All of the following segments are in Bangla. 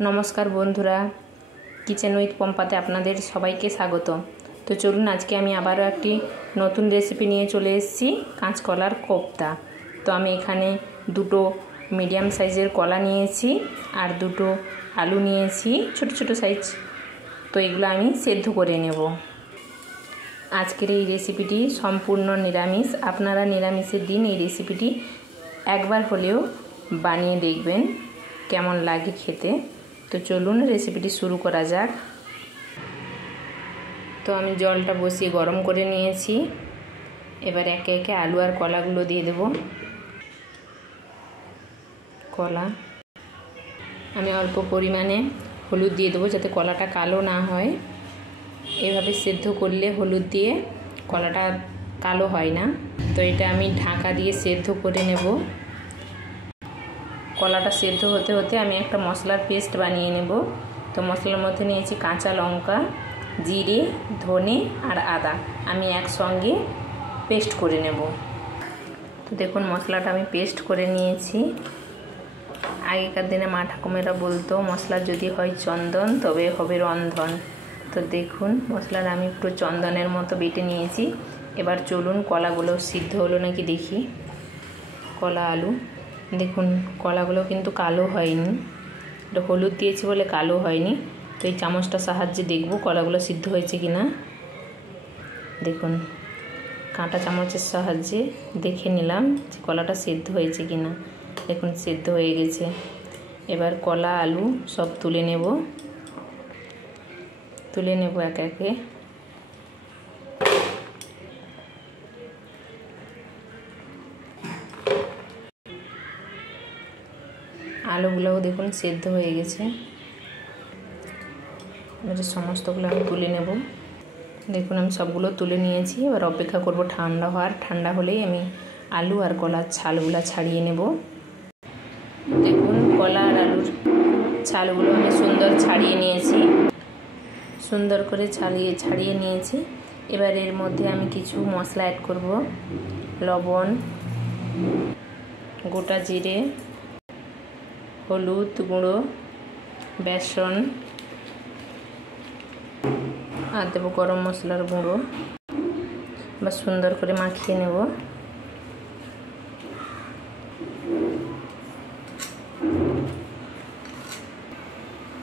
नमस्कार बंधुरा किचेन उइथ पम्पाते आपनादेर सबाइके स्वागत। तो चलुन आज के आमी आबारो एकटी नतून रेसिपि निये चले एसेछि काँचकलार कोफ्ता। तो आमी एखाने दुटो मीडियम साइजेर कला नियेछि आर दुटो आलू नियेछि छोटो छोटो साइज। तो एगुलो आमी सेদ্ধ करे नेब। आजकेर एई रेसिपिटी सम्पूर्ण निरामिष। आपनारा निरामिषेर दिन एई रेसिपिटी एकबार हलेओ बानिये देखबेन केमन लागे खेते। तो चलुन रेसिपिटी शुरू करा जाक। तो आमी जलटा बसिए गरम करे निएछि। एबार एके एके आलू और कलागुलो दिए देब। कला आमी अल्प परिमाणे हलुद दिए देब जाते कलाटा कालो ना हय। एभाবে सेদ্ধ करले हलुद दिए कलाटा कालो हय ना। तो एटा आमी ढाका दिए सेদ্ধ करे नेब। कलाटा सेদ্ধ होते होते आमी एक मशलार पेस्ट बानिए नेब। तो मशलार मध्य निएछि काँचा लंका, जिरे, धने और आदा आमी एक संगे पेस्ट करे नेब। तो देखुन मशलाटा आमी पेस्ट करे निएछि। आगेकार दिने मा ठाकुमारा बोलतो मशला जदि हय चंदन तबे हबे रंधन। तो देखुन मशलार आमी पुरो चंदनेर मतो बेटे निएछि। एबार चलुन कलागुलो सिद्ध हलो नाकि देखी। कला आलू देखुन कलागुलो किन्तु कालो हयनि, এটা হলুদ দিয়েছি বলে কালো হয়নি। তো এই চামচটা সাহায্যে দেখব কলাগুলো সিদ্ধ হয়েছে কিনা। দেখুন কাঁটা চামচের সাহায্যে দেখে নিলাম যে কলাটা সিদ্ধ হয়েছে কিনা। দেখুন সিদ্ধ হয়ে গেছে। এবার কলা আলু সব তুলে নেব একে একে। आलूगुलो देखुन सेদ্ধ हो गेছে। এবারে সমস্তগুলো আমি তুলে নেব। দেখুন আমি সবগুলো তুলে নিয়েছি। এবার অপেক্ষা করব ঠান্ডা হওয়ার। ঠান্ডা হলেই আমি আলু আর কলার ছালগুলো ছাড়িয়ে নেব। দেখুন কলা আর আলুর ছালগুলো আমি সুন্দর ছাড়িয়ে নিয়েছি। সুন্দর করে ছাড়িয়ে নিয়েছি। এবার এর মধ্যে আমি কিছু মশলা অ্যাড করব। লবণ, গোটা জিরে, হলুদ গুঁড়ো, বেসন আর দেব গরম মশলার গুঁড়ো। বা সুন্দর করে মাখিয়ে নেব।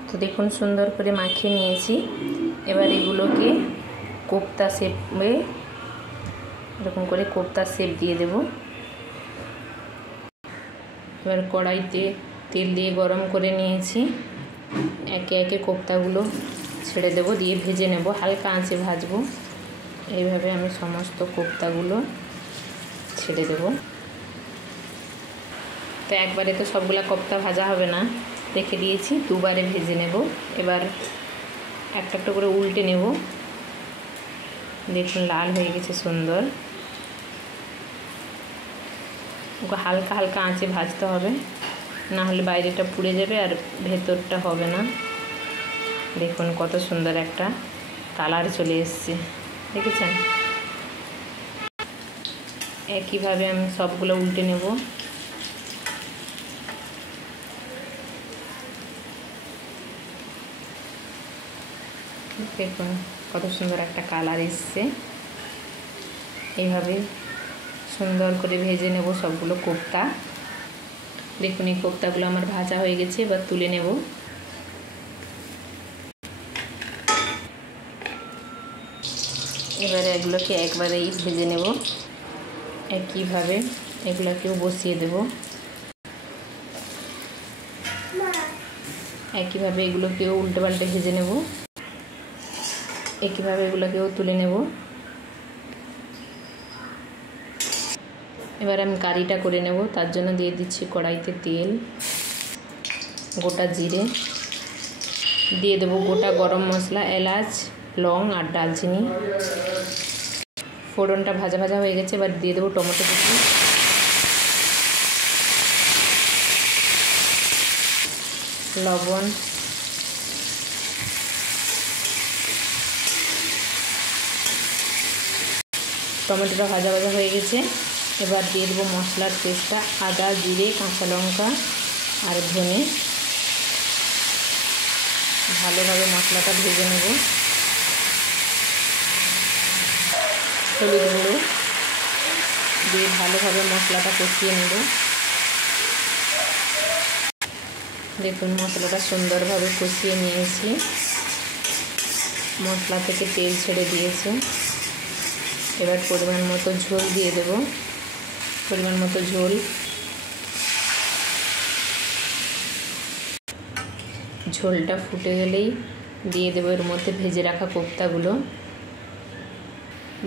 তো দেখুন সুন্দর করে মাখিয়ে নিয়েছি। এবার এগুলোকে কোফতা শেপে এরকম করে কোফতা শেপ দিয়ে দেব। এবার কড়াইতে তেল দিয়ে গরম করে নিয়েছি। একে একে কোফতাগুলো ছেড়ে দেব, দিয়ে ভেজে নেব। হালকা আঁচে ভাজবো। এইভাবে আমি সমস্ত কোফতাগুলো ছেড়ে দেব। তো একবারে তো সবগুলা কোফতা ভাজা হবে না, রেখে দিয়েছি, দুবারে ভেজে নেব। এবার একটা একটা করে উল্টে নেব। দেখুন লাল হয়ে গেছে সুন্দর। ওকে হালকা হালকা আঁচে ভাজতে হবে, না হলে বাইরেটা পুড়ে যাবে আর ভেতরটা হবে না। দেখুন কত সুন্দর একটা কালার চলে এসেছে, দেখেছেন? একইভাবে আমি সবগুলো উল্টে নেব। দেখুন কত সুন্দর একটা কালার এসছে। এইভাবে সুন্দর করে ভেজে নেব সবগুলো কোফতা। দেখুন এই কোফতাগুলো আমার ভাজা হয়ে গেছে। এবার তুলে নেব। এবারে এগুলোকে একবারেই ভেজে নেব। একইভাবে এগুলোকেও বসিয়ে দেব। একইভাবে এগুলোকেও উল্টে পাল্টে ভেজে নেব। একইভাবে এগুলোকেও তুলে নেব। এবার আমি কারিটা করে নেব। তার জন্য দিয়ে দিচ্ছি কড়াইতে তেল, গোটা জিরে, দিয়ে দেব গোটা গরম মশলা, এলাচ, লং আর দারচিনি। ফোড়নটা ভাজা ভাজা হয়ে গেছে। এবার দিয়ে দেবো টমেটো কুচি, লবণ, টমেটোটা ভাজা ভাজা হয়ে গেছে। এবার দিয়ে দেবো মশলার পেস্টটা, আদা, জিরে, কাঁচা লঙ্কা আর ধনে। ভালোভাবে মশলাটা ভেজে নেব। হলুদ গুঁড়ো দিয়ে ভালোভাবে মশলাটা কষিয়ে নেব। দেখুন মশলাটা সুন্দরভাবে কষিয়ে নিয়েছি, মশলা থেকে তেল ছেড়ে দিয়েছে। এবার পরিমাণ মতো ঝোল দিয়ে দেব, পরিমাণ মতো ঝোল। ঝোলটা ফুটে গেলেই দিয়ে দেবো এর মধ্যে ভেজে রাখা কোপ্তাগুলো।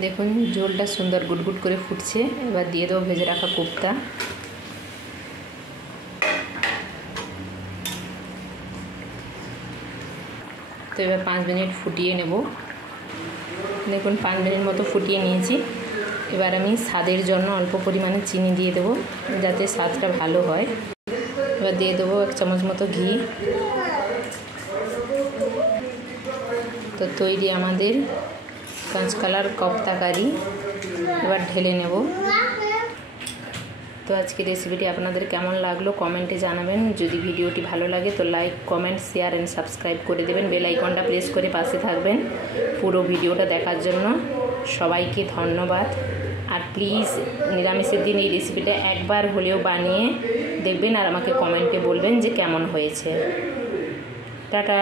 দেখুন ঝোলটা সুন্দর গুটগুট করে ফুটছে, এবার দিয়ে দেবো ভেজে রাখা কোপ্তা। তো এবার 5 মিনিট ফুটিয়ে নেব। দেখুন 5 মিনিট মতো ফুটিয়ে নিয়েছি। এবার আমি স্বাদের জন্য অল্প পরিমাণে চিনি দিয়ে দেবো, যাতে স্বাদটা ভালো হয়। এবার দিয়ে দেবো 1 চামচ মতো ঘি। তো তৈরি আমাদের কাঁচকলার কোপ্তা কারি। এবার ঢেলে নেব। তো আজকের রেসিপিটি আপনাদের কেমন লাগলো কমেন্টে জানাবেন। যদি ভিডিওটি ভালো লাগে তো like, comment, share and subscribe করে দেবেন। বেল আইকনটা প্রেস করে পাশে থাকবেন পুরো ভিডিওটা দেখার জন্য। সবাইকে ধন্যবাদ। আর প্লিজ নিরামিষের দিন এই রেসিপিটা একবার হলেও বানিয়ে দেখবেন আর আমাকে কমেন্টে বলবেন যে কেমন হয়েছে। টাটা।